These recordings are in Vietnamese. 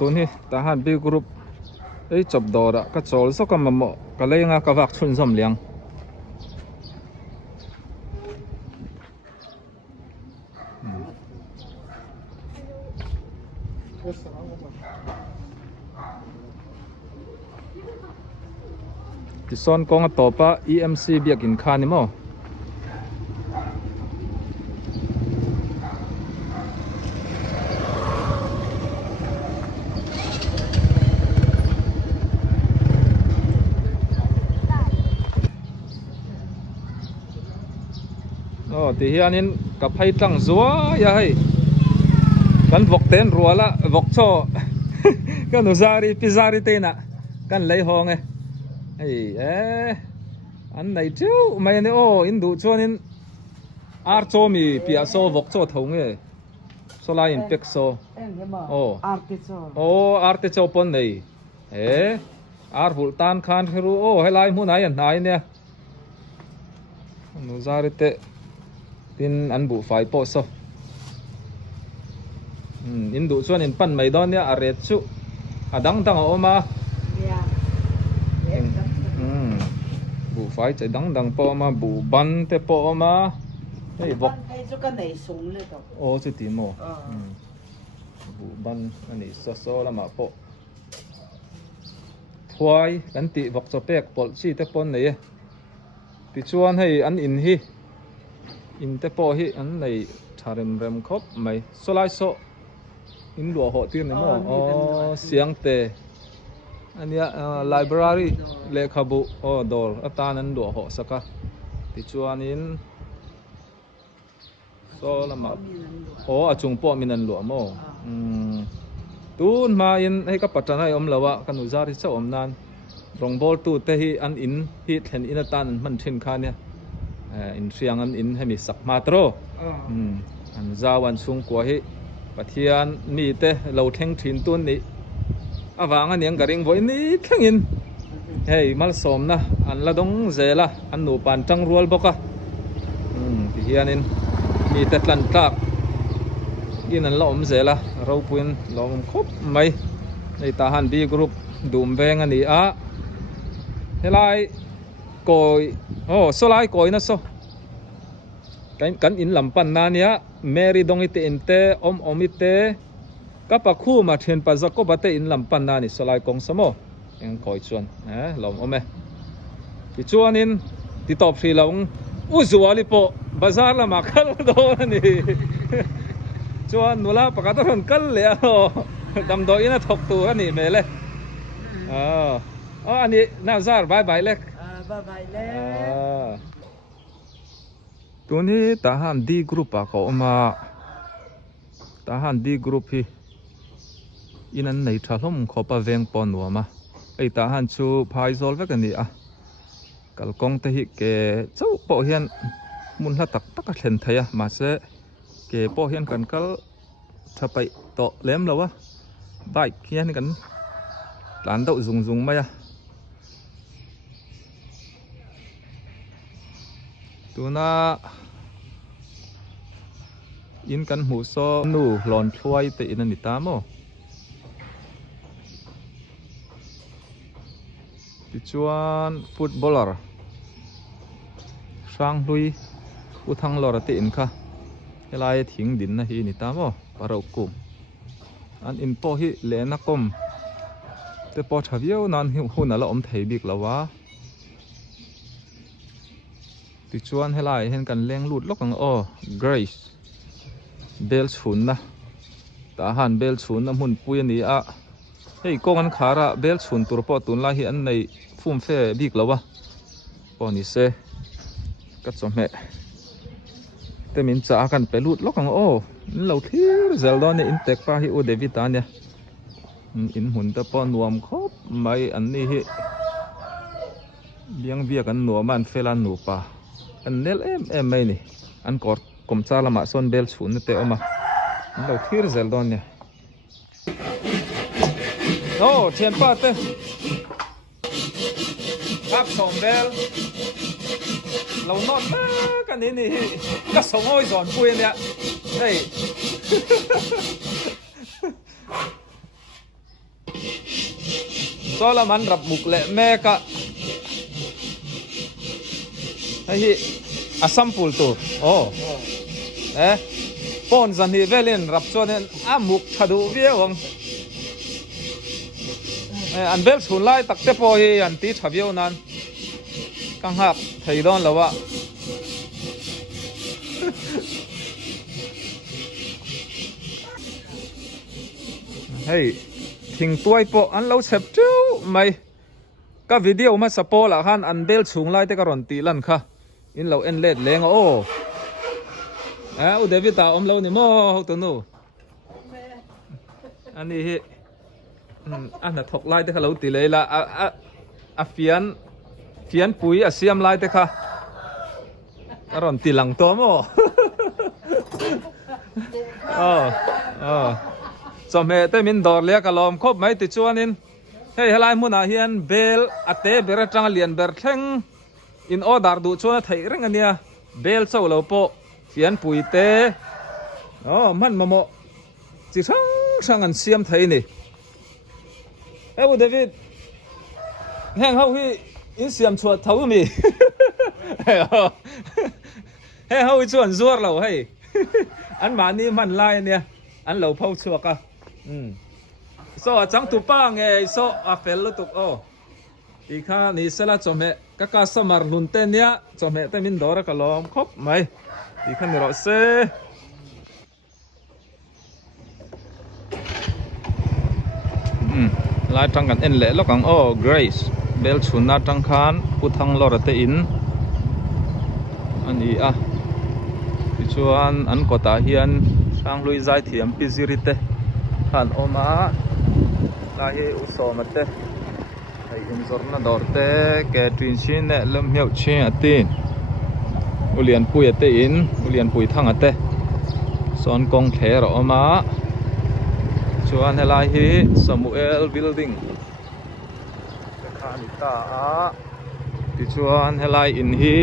ตัวนี้ทหารบีกรุ๊ปจบดอระก็โจลสักกันมาหมดก็เลยงากระวักชุนสมเลียงที่ซ้อนกองต่อปะ EMC เบียกินคานี่มั้งตีเฮียนินกับให้ตั้งซัวอย่าให้กันวกเต้นรัวละวกโชกันอุซารีพิซารีเต้น่ะกันเลยหองไงอันไหนเจ้าไม่เนี่ยโอ้อินดูชัวนินอาร์โชมีพิอาโซวกโชทงไงโซลาอินเป็กโซอาร์ติโชปนเลยอาร์บุลตันคานคือรู้โอ้ให้ไล่มูไหนอันไหนเนี่ยอุซารีเต้ทินอันบุไฟโปโซอินดูส่วนอินปันไม่ดอนเนี่ยอาเรชุดังตั้งออกมาบุไฟจะดังปอมาบุบันเตปอมาบอกจะกันไหนสูงเลยต่อสุดที่โมบุบันอันนี้โซละมาปอถอยกันติบอกจะเป็กปอลชีเตปอนเนี่ยติชวนให้อันอินฮีอินเตปอฮีอันในชาเรมเรมครบไม่โซไลโซอินหลัวหอที่นี่มั้งเสียงเตอันนี้library เลขาบุดอร์อัตานันหลัวหอสักที่ชวนอินโซละมาอาจุงปอมินันหลัวมั้งตูนมาอินให้กับปัจจัยอมละวะกันอุจาริเจ้าอมนานรองบอลตูเตฮีอันอินฮีเห็นอินอัตานันมันเช่นข้าเนี่ยอินเสียงอินให้มีสักมาตรอันจาวันซุงกว่าให้ปะเทียนมีเตะเราแทงถิ่นตัวนี้วางอันยังกระดิ่งไว้นี่แทงอินมาสมนะอันละดงเจละอันหนูปานจังรัวบกะปะเทียนมีเตะลันตักยินอันละเจละเราพูนลองคบไหมในทหารบีกรุ๊ปดูมแบงอันนี้เฮลัยกอยสลายกอยนะโซกันอินลำปันนานี่เมรีดงอิเตอินเตอมอิเตกับปะคู่มาเทียนปะจักก็บัตเตอินลำปันนานี่สลายกองสมอยังกอยชวนลองไหมที่ชวนอินที่ตอบฟรีลงอุจวาลิโปบาซาร์ละมาคัลโดนี่ชวนนุลาปะกัตรันคัลเลยดำโดอินะทกตัวนี่เมเลยอันนี้น่าซาร์บายบายเล็กตัวนี้ทหารดีกรุ๊ปเขาออกมาทหารดีกรุ๊ปที่อินันในชาลมเขาปะเวงปอนหัวมาทหารชูพายโซลเวกันนี่กัลกงเตหิเกเจ้าปอเฮียนมุนละตักเห็นไทยมาเสเกปอเฮียนกันกัลถ้าไปต่อเลี้ยมแล้ววะใบเฮียนกันหลานเต่าซุงไหมตัวน่าอินกันหูโซนูหลอนช่วยแต่อินนิตามติจวนฟุตบอลล์ช่างลุยอุทังลอร์ติอินค่ะเวลาทิ้งดินนะฮีนิตามปารากุมอันอินโปฮิเลนักกมแต่พอชาวเวียนันหุ่นอะไรอมไทยบิกแล้ววะติชวนให้ไล่เห็นกันเลี้ยงหลุดล็อกกันเกรซเบลชุนนะทหารเบลชุนน้ำหุ่นปุยนี่กองกันขาระเบลชุนตัวปอตุนไล่เห็นในฟุ่มเฟ่บิกแล้ววะปอนี่เซกัดสมัยแต่มินจ่ากันไปหลุดล็อกกันเราที่เซลดอนเนี่ยอินเตกปาฮิโอเดวิตาเนี่ยอินหุ่นแต่ปอนวมครบไม่อันนี้เลี้ยงเบี้ยกันหนัวมันเฟลันหนูป่าอันเนลไม่นี่อันกอดกลมซาละมาซอนเบลชุนเตอมาเราที่เซลดอนเนี่ยเทียนป้าเต้ครับสองเบลเรานอนกันนี่ก็ส่งอ้อยสอนปุยเนี่ย la man rap muk le me ka hi asam pul tu pon zan hi velin rap chuan amuk thadu viewang an bel chhun lai takte po hi an ti thaviau nan kang hak thei don lawa hey thing tuai po an lo chep chu mai ka video ma sapo la han an bel chung lai te ka ron ti lan kha in lo en let leng u David ta om lo ni mo to no ani hi an na thok lai te kha lo ti le la a fian pui a siam lai te kha ka ron ti lang to mo cho mẹ tới mình đòi lẽ cả lom khốp mấy từ chuan in hey helai mun à hian bel ate bera trăng liền ber theng in order du chuan thei reng ania bel chau lo po fian pui te man mamo chi sang an siam thei ni Abu David hang hau hi in siam chuat thau mi hey hau chuan zuar lo hey an ma ni man lai ania an lo phau chuak a so chẳng tụ pa nghe so a fel lu tuk i kha ni sela chome ka customer nun te nia chome te min dora ka lom khop mai i kha ni ro se lai tang kan en le lokang Grace bel chuna tang khan puthang lor te in ani a ti chuan an kota hian sang lui zai thiam pizirite khan oma la hi usomate ai inzorna dorte ke twin chin ne lam heu chin atin ulian pui ate in ulian pui thang ate son kong thler oma chuan helai hi Samuel building khan ta a ti chuan helai in hi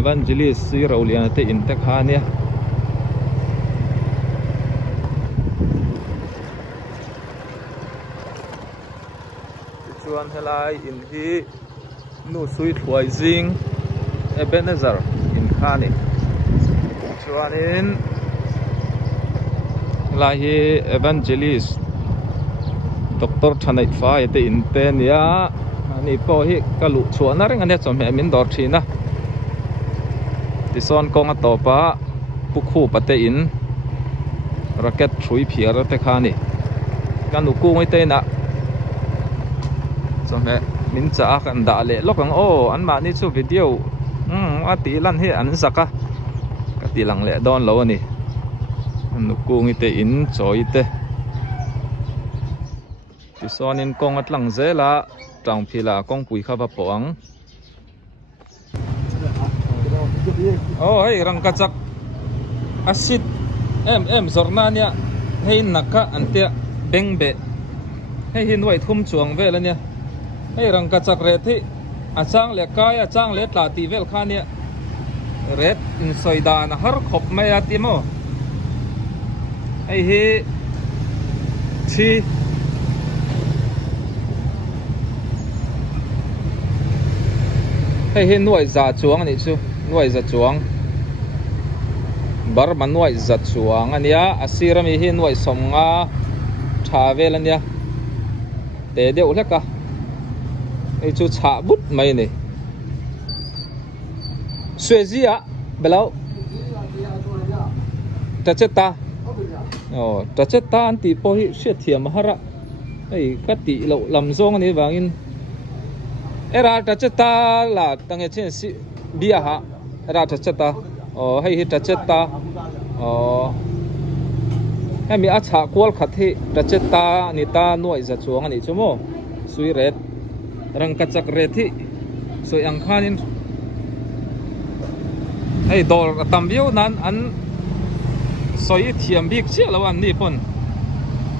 evangelist si rolian ate in te khania chuan helai in hi nu sui thuai zing Ebenezer in khani chuan in lai hi evangelist Dr. Thanai fa ate in ten ya ani po hi kalu chuan reng ane chom he min dor thina ti son kong a topa pukhu pate in racket thrui phiar te khani kanu ku ngai te na cho mẹ min cha kan da le lokang an ma ni chu video a ti lan he an zaka ka ti lang le don lo ni an ku ngi te in choi te ti son in kong atlang zela tang phila kong pui kha ba poang hey rang ka chak asit em zornania hein naka antia bengbe hey hin wai thum chuang ve la nia hey rang ka chak re thi achang le kai achang le tla ti vel khania red in soida na har khop mai ati mo hey hi thi hey hi nuai za chuang ni chu nuai za chuang bar man nuai za chuang ania asira mi hi nuai somnga tha vel ania te deu hleka ai chu cha bút mai này xuê gì ạ belau ta chết ta ta chết ta anh tí po hi xuyên thiểm hara ai cái tí lậu làm zong này vàng in era ta chết ta là tăng trên si bia ha era ta chết ta hay ta chết ta hay mi ác cha qual khát hi ta chết ta ni ta nuôi za chuang ani chu mo sui red rang kachak rethi so yang khanin hey dol tambiu nan an soi thiam bik che lawan ni pon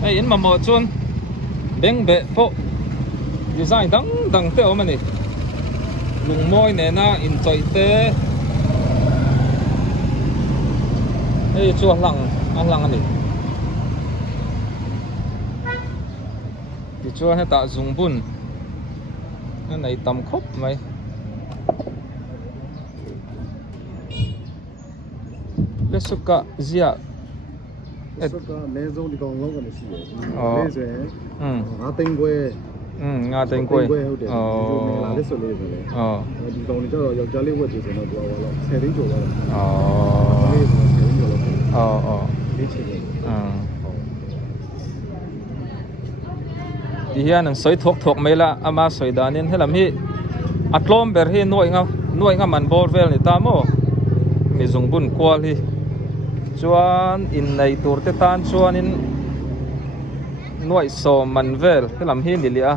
hey in mamo chun beng be po design dang te o mani lung moi ne na in choi te hey chu lang ani ti chu ha ta zung bun cái này tầm khúc mày lấy số cả gì à Suka mezo di kong long kan sih. Ờ. Mezo. Ngã tinh quê. Nga tên quê quê hậu điểm. Mình là lấy số lấy rồi. Di kong ni cho yo cho lấy quê thì nó qua qua lo. Xe đến chỗ rồi. Lấy xe đến chỗ rồi. Lấy xe đến. thì hiện năng soi thuộc mấy là ama soi đàn nên hay làm hi atlom ber hi nuôi nga man bor vel ni ta mo mi dùng bún qua hi chuan in này tur te tan chuan in nuôi so man vel hay làm hi ni lia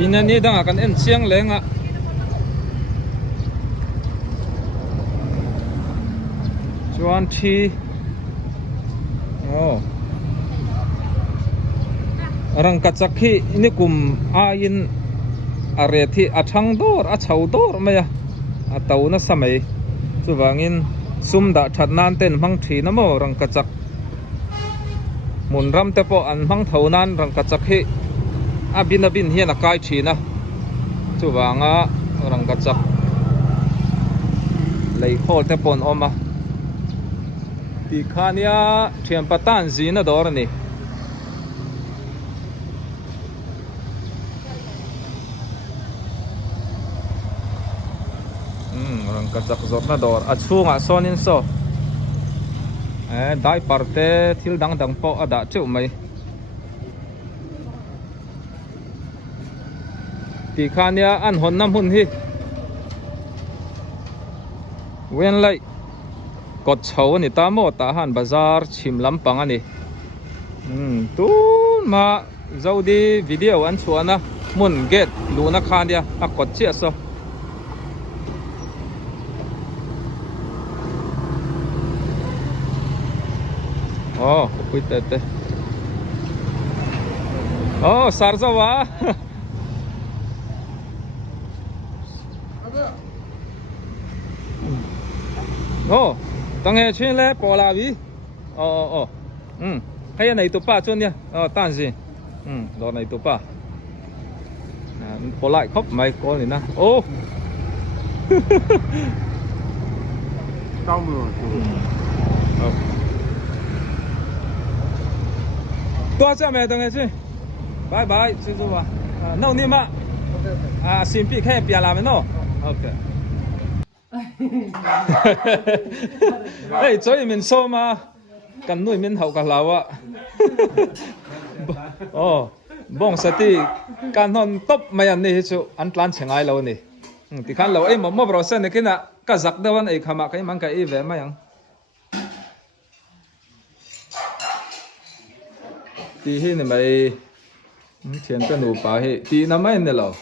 ina ni dang akan en chiang lenga chuan thi rang kachakhi ini kum a in are thi athang dor a chau dor maya a tau na samai chuwangin sum da that nan ten mang thi na mo rang kachak mun ram te po an mang thonan rang kachakhi bin hian a kai thina chuwanga rang kachak lei khol te pon oma ti khania thiam patan zina dor ni rang kachak zot na dor a chunga sonin so dai parte thil dang po ada chu mai ti khania an hon nam hun hi wen lai kot chho ni ta mo ta han bazar chim lampang ani tu ma zodi video an chuana mun get luna khania a kot chi so pui te sarzawa tăng nghe chuyên lẽ bỏ là vì hay này tụi ba chôn nha tan gì đó này tụi ba bỏ lại khóc mày con này na Đau mưa. tua cha mẹ tăng nghe chứ bye bye chú chú ba nâu ni mà xin pi khai bia làm nó ok hey chơi mình so mà cần nuôi mình hậu cả lão ạ bông sa ti can hon top mày anh này chú anh plan chừng ai lâu này thì khán lâu em mà bảo sen này cái nào cả giặc đâu anh ấy khăm cái mang cái về mày anh thì hi này mày tiền cái nụ bảo hi thì năm mấy này lâu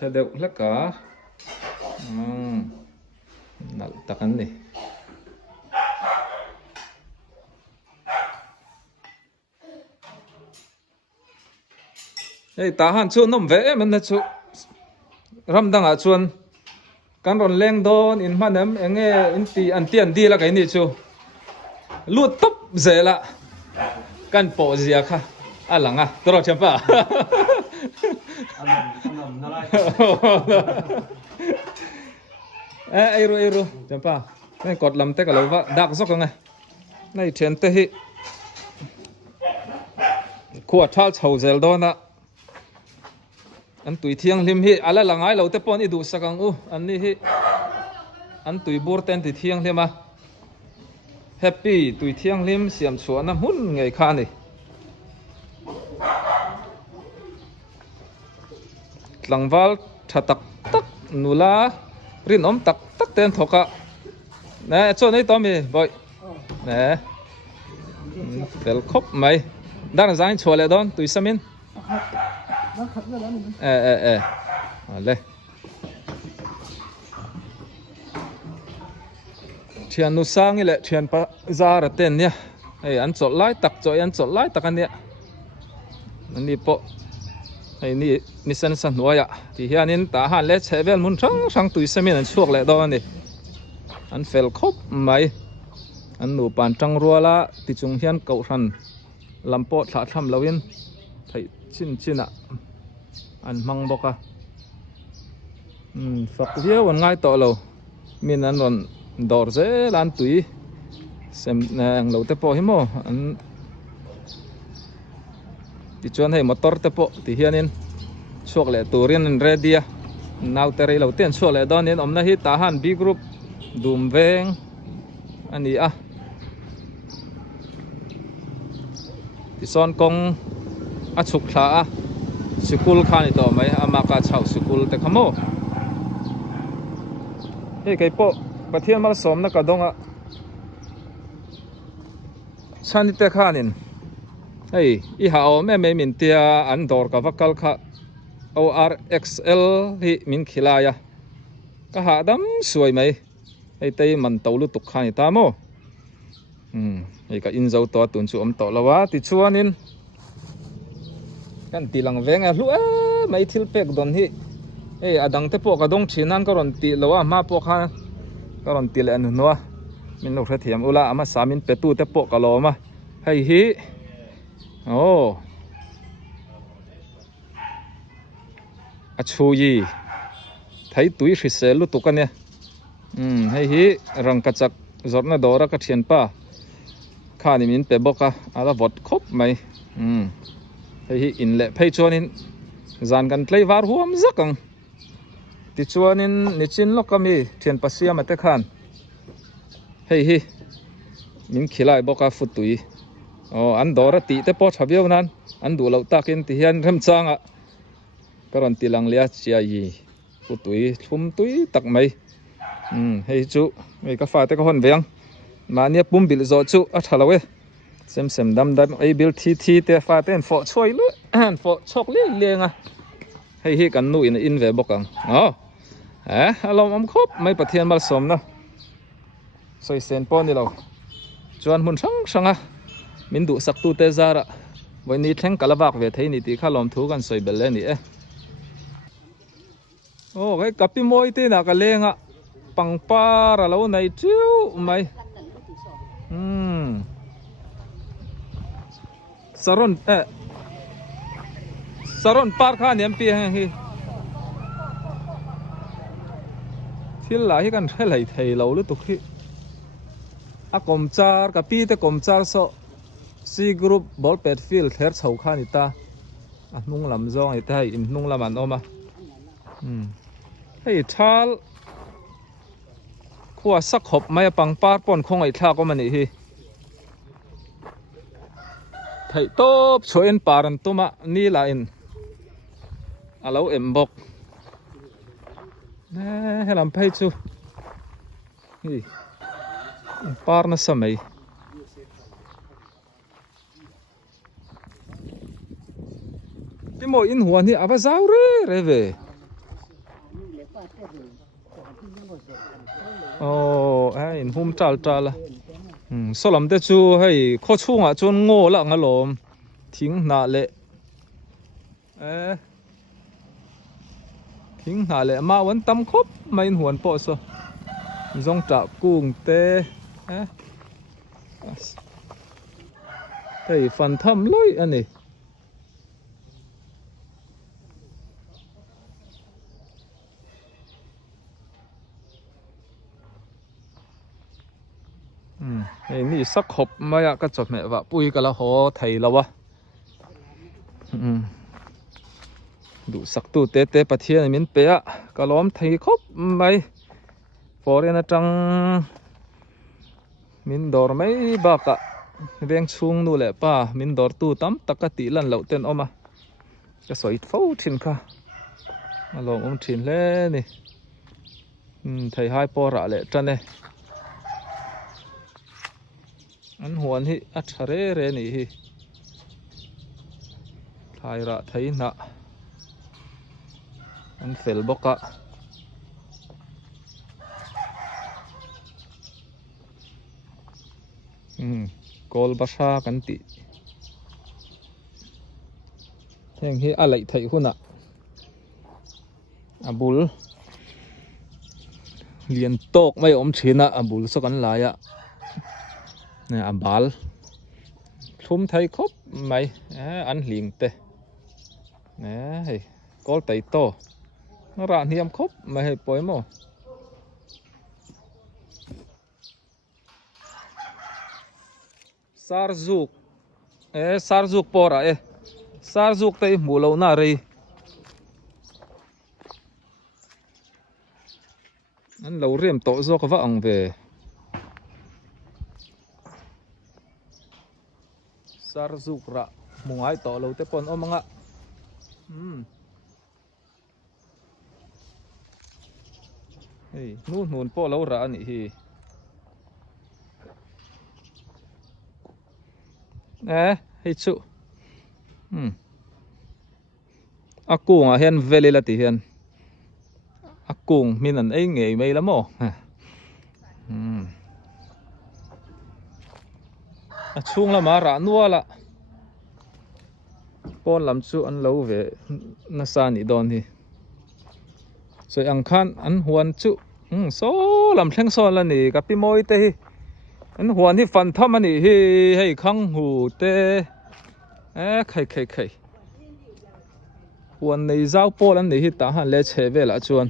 thế được là cả nặng takan này đây ta han chuan nom vẽ mình là chu ram dang a chuan kan ron leng don in manem enge in ti an tian di la kai ni chu lut top zela kan po zia kha alanga tro champa ero champa này cột lầm te ka lo va dak zok ngai này chen te hi khuwa thal chho zel dona an tui thiang lim hi ala langai lo te pon i du sakang an ni hi an tui bur ten ti thiang lim a happy tui thiang lim siam chuan na hun ngei kha ni tlangwal thatak tak nula rin om tak tak ten thoka nè cho nei to mi boy nè vel khop mai dan zain chole don tui samin lên thiền nu sang như lệ thiền pa ra ra tên nhá hey ăn chọn lái tắc chọn ăn chọn lái tắc anh nhá anh đi bộ hey ni san san nuôi ạ thì hiện in ta han lệ chế vel muốn sang tuổi xem mình chuộc lệ đó anh anh phèl khóc mày anh nụ bàn trăng rùa la thì chúng hiện cậu thần làm bộ thả thầm lâu yên thấy chín ạ anh mang bọc à phật vía còn ngay tội lâu mình ăn còn đỏ dễ lan túi xem anh lâu tế bộ hiếm mô anh thì chuan hay motor tế bộ thì hiện in chuộc lệ tù riêng anh ready à nào tế rây lâu tiên chuộc lệ đó nên ông na hít tá hàn B group đùm veng anh ý à thì son công à chụp thả school khan ito may amaka chau school te khamo hey kai po pathian mal som na ka donga chani te khanin hey I hao me min tia an dor ka vakal kha ORXL hi min khilaya ka ha dam suai mai hey tei man tawlu tuk khan ta mo hey ka in zo to tun chu om to lawa ti chuanin kan tilang venga lu mai thil pek don hi ei adang te po ka dong thinan ka ron ti lowa ma po kha ka ron til an noa min no thiam ula ama samin petu te po ka lo ma hei hi oh achu yi thai tui hrisel lu tukania hei hi rang ka chak zorna dora ka thian pa khani min pe boka ala vot khop mai hi in lệ phê chuanin zan kan tlei var huam zakang ti chuanin nichin lokami thian pasia mate khan hei hi min khilai boka futui an dora ti te po thabiau nan an du lo takin ti hian rem changa karon tilang lia chia yi futui thum tui tak mai hei chu ei ka fa te ka hon veng mania pumbil zo chu a thalawe xem đâm ai bil thi te pha ten phò choi lu phò chok le nga hei hi kan nu in ve bokang alom om khop mai pathian mal som na soi sen pon ni lo chuan mun sang a min du sak tu te zara voi ni thleng kalawak ve thei ni ti kha lom thu kan soi bel le ni cái kapi moi te na ka lenga pangpa ra lo nei chu mai Saron par kha niam pi hi thil lai kan thelai thei lo lu tu khi a komchar ka pi te komchar so C group ball pet field ther chho kha ni ta a hnung lam zong ita hi in hnung lam an oma hei thal khuwa sak hop mai pangpar pon khong ai thla ko mani hi thầy top choen paran tuma ni la in alo embok he lam phai chu hi par na samai ti mo in huan hi ava zau re ve in hum tal solam te chu hei kho chunga chun ngo la ngalom thing na le thing na le ma wan tam khop main huan po so zong ta kung te hei fan tham loi aniนี่สักขบมาอยากกระจกแม่ว่าปุ้ยกะละหอไทยแล้ววะดูสักตู้เตะปะเทียนมินเปะกะล้อมไทยครบไม่ฟอร์เรนจังมินดอร์ไม่บักอะเวียงชุงดูแหละป้ามินดอร์ตู้ตั้มตะกะติลันเหล่าเต้นออกมาจะสวยฟูทินค่ะมาลองทินเล่นี่ไทยไฮปอระเลยจันเนี่ยอันหัวนี่อัจฉริยะนี่ฮิไทยระไทยนะอันเฟลบกะ กอลบาชากันติแห่งที่อะไรไทยหุ่นอ่ะอาบุลเรียนโตกไม่อมชินะอาบุลสักอันหลายอ่ะเนี่ยอาบาลทุ่มไทยครบไหมอันหลิงเตะเนี่ยกอลไตโตร้านเฮียมครบไม่ให้ปล่อยมั้งซาร์ซุกซาร์ซุกปอระซาร์ซุกไตหมูเหล่าน่าเลยอันเราเรียมโตโซกว่าอังเวซาร์ซุกระมุงไอโตเราเตปนอมังะเฮ้ยนู่นปอเราระนี่ฮีให้ชุอากูงเห็นเวลาที่เห็นอากูงมีนั่นไอ้เงี้ยไม่ละมั้งช่วงละมาระนัวละปอนลำชุอันเล่าเวนัสานิดอนที่สวยอังคันอันหวนชุโซ่ลำเพ่งโซนละนี่กับพี่มอยเตะอันหวนที่ฟันทำมันนี่ให้ขังหูเตะใครหวนในเจ้าปอลันนี่ที่ตาหันเล่เชเวละชวน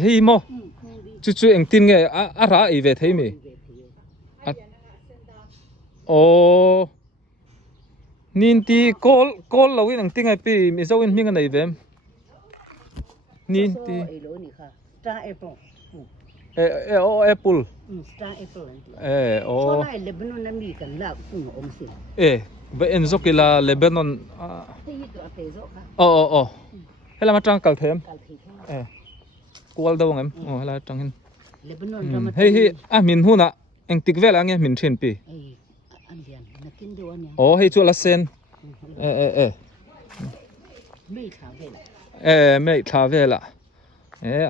ให้โมจู่ๆเอ็งตินไงอะไรอีเวทให้มีโอ้นินตีกอลเราวิ่งติงไงปีมีเจ้าวิ่งมีกันไหนเวมนินตีแอปเปิลสตาร์แอปเปิลโอ้ช่วงนั้นเลบานอนมีกันละกุ้งอมสิเอ็นซกิลาเลบานอนที่ตัวเตโซค่ะโอ้เฮลามาจังกัลเทมกูอัลดาวงเฮลาจังเห็นเลบานอนเฮ้ยมินหูน่ะเอ็งติกเวลอังเงี้ยมินเชนปีอันเดียนนักกินดูอันเนี้ยเฮ้ยชัวร์ละเซนไม่ทาเวลไม่ทาเวล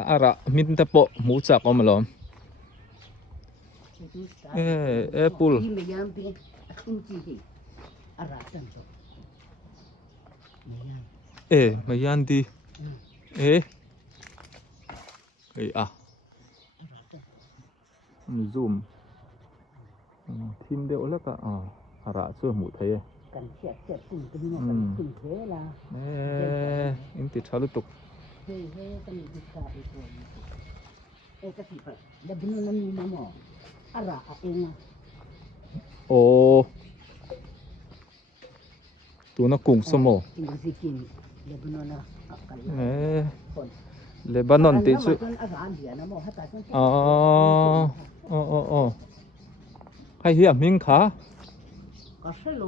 อะไรมินตะโปหมูจักอมลอมปุลไม่ยามปีคุณจีอะไรจังจบไม่ยันดีซูมทีมเดียวแล้วก็อะไรช่วยหมูไทยกันเสียตุ่มกันเนาะกันตุ่มเทละอินติดชาลุตุกกันดิกาอีกคนก็ที่ไปเลบานอนมีมาหมออะไรเองโอ้ตัวนักกุ้งสมอจริงๆกินเลบานอนนะกันเลบานอนติดสุให้เหี้ยมิงขาก็ใช่โล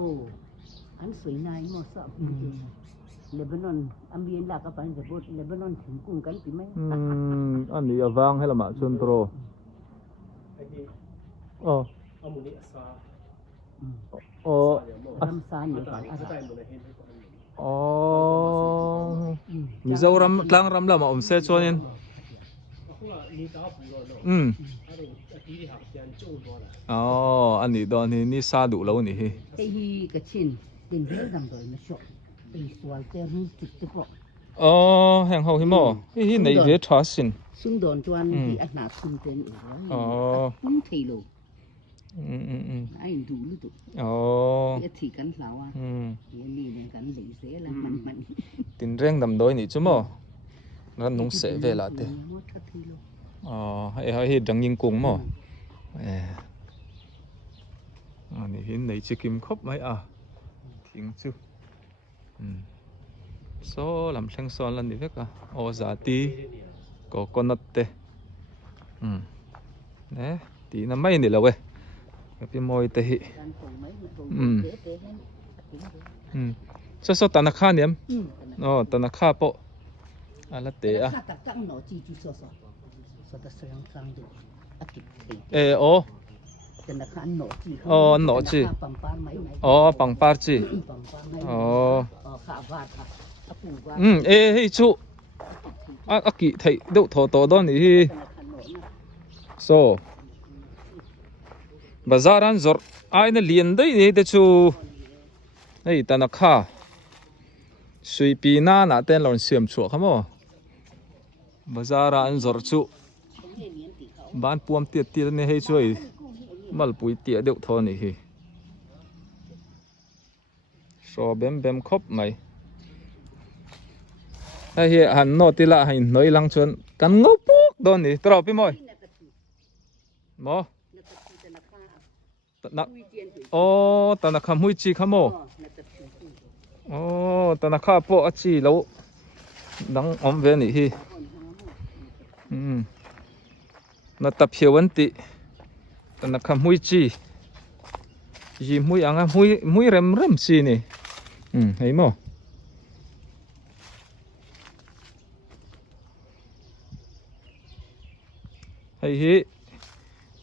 อันสวยงามมากสับเลบานอนอันเบียนหลักกับปันจะพูดเลบานอนถึงกุ้งกันปีไหมอันนี้วางให้ละมาชนโตรอามุนิซารำซานอยู่กันมิซารำตั้งรำละมาเซชวนินอันนี้ตอนนี้ซาดุแล้วนี่ไอ้ฮีกระชินเป็นเรื่องดำโดยไม่ชอบเป็นสวลเตอร์จุดตะกแห่งเขาหิมฮีในเวทราสินซึ่งโดนจวนที่อันหนาซุ่มเต็มอีกแล้วทีโลไอ้ดูลูกตุ๊กที่กันสาวนี่เหมือนกันหลีเสียแล้วมันตินเร่งดำโดยนี่จุ่มนั่นนุ่งเสเวลาเตให้ดังยิงกุ้งมั้งอันนี้เห็นในชิคกี้พายครบไหมทิ้งจู่โซ่ลำเชิงโซนลันดีเวกซาตีก็นัดเตเนี่ยตีน้ำไม่นี่แล้วเว้ยพี่มอยเตะโซ่ตานักข้าเนี่ยตานักข้าโปอะไรเตะหนอจีปังปาร์จีให้ชูกิไทยดูโตโตดอนนี่โซ่ bazaran zor ai na lian dei ni te chu ei tanakha sui pi na ten lon siam chu khamo bazaran zor chu ban puam tiat tiat ne hei chu ei mal pui tia deuh tho ni hi so bem khop mai ai hi han no ti la hin noi lang chuan kan ngau puk don ni tro pi moi mo na o tanakha hui chi khamo o tanakha po a chi lo dang om ve ni hi na tap hiawan ti tanakha hui chi ji hui anga hui rem chi ni hei mo hei hi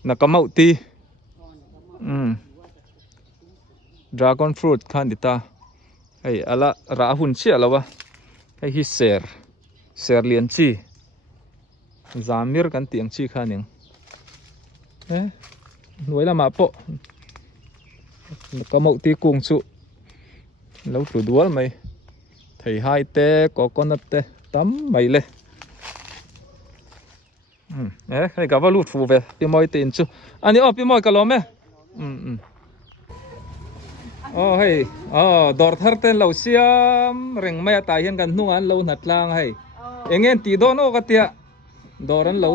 nakamau ti dragon fruit khan dita hei ala ra hun chi alawa hei hi ser lian chi zamir kan tiang chi khaning nuai lama po nakamau ti kung chu lo tlu dual mai thei hai te coconut te tam mai le hei ka va lut fu ve pi moi tin chu ani pi moi ka lo me hei dor thar ten lo siam reng mai ta hian kan hnung an lo nat lang hei engen ti don o ka tia dor an lo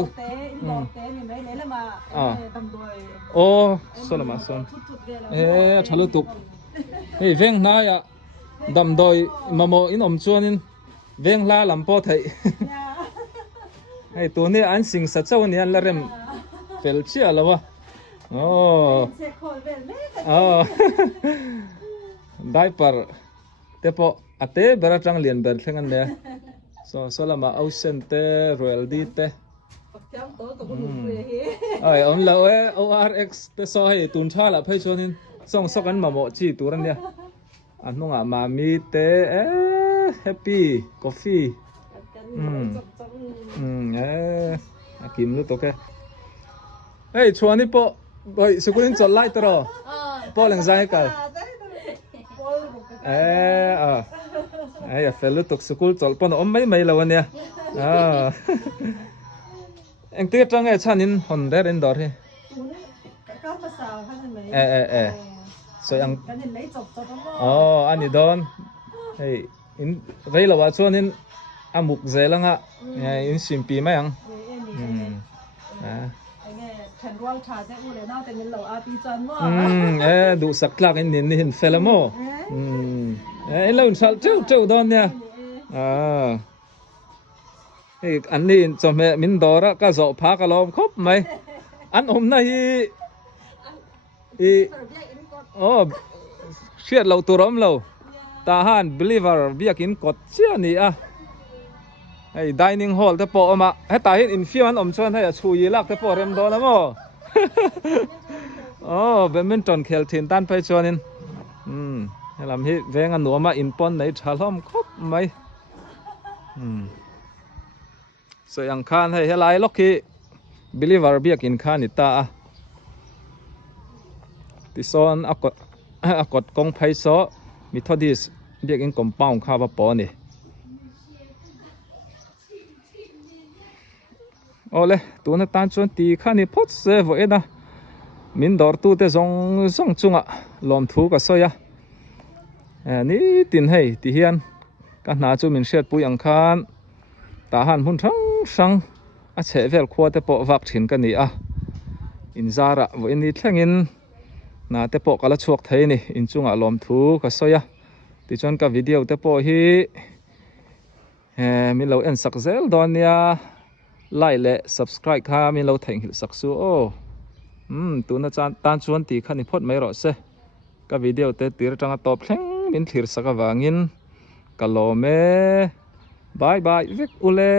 solama son chalu tuk hei veng na ya dam doi mamo in om chuan in veng la lam po thei hei tu ni an sing sa chau ni an la rem fel chi alawa diaper te po ate bera tang lian ber thlengan ne solama ausen te royal di te ai on lo orx te so hei tun tha la phei chonin song sokan mamo chi turan nia anunga mami te happy coffee akim lu to ke hey chuani po boy sukulin chol lai tro po leng zai ka felu tok sukul chol pon om mai lawania eng te tang e chanin hon der en dor he so yang ani don hey in reilawa chuanin amuk zelanga in simpi mai ang du saklak in nin hin felamo laun sal chau don nia hey an ni chome min dora ka zo pha ka lom khop mai an om na hi shiat lo turom lo ta han believer biakin kot chia ni hey dining hall te po ama he ta hin in fian om chuan hay chu yi lak te po rem do na mo badminton khel thin tan phai chuanin lam hi venga nuama in pon nei thalom khop mai so yang khan hay helai lokhi believer biakin khan ita ti son akot kong phai so methodist biakin compound kha ba po ni ole tu na tan chuan ti khani phot se vo eda min dor tu te zong chunga lom thu ka soya ni tin hei ti hian ka na chu min shet pui ang khan ta han hun sang a che vel khwa te po wak thin ka ni in zara vo ni thlengin na te po kala chuak thei ni in chunga lom thu ka soya ti chuan ka video te po hi min lo en sak zel don nia like le subscribe kha min lo theng hil sak su tu na chan tan chuan ti khani phot mai ro se ka video te tir tanga top thleng min thir saka wangin ka lo me bye bye vek ule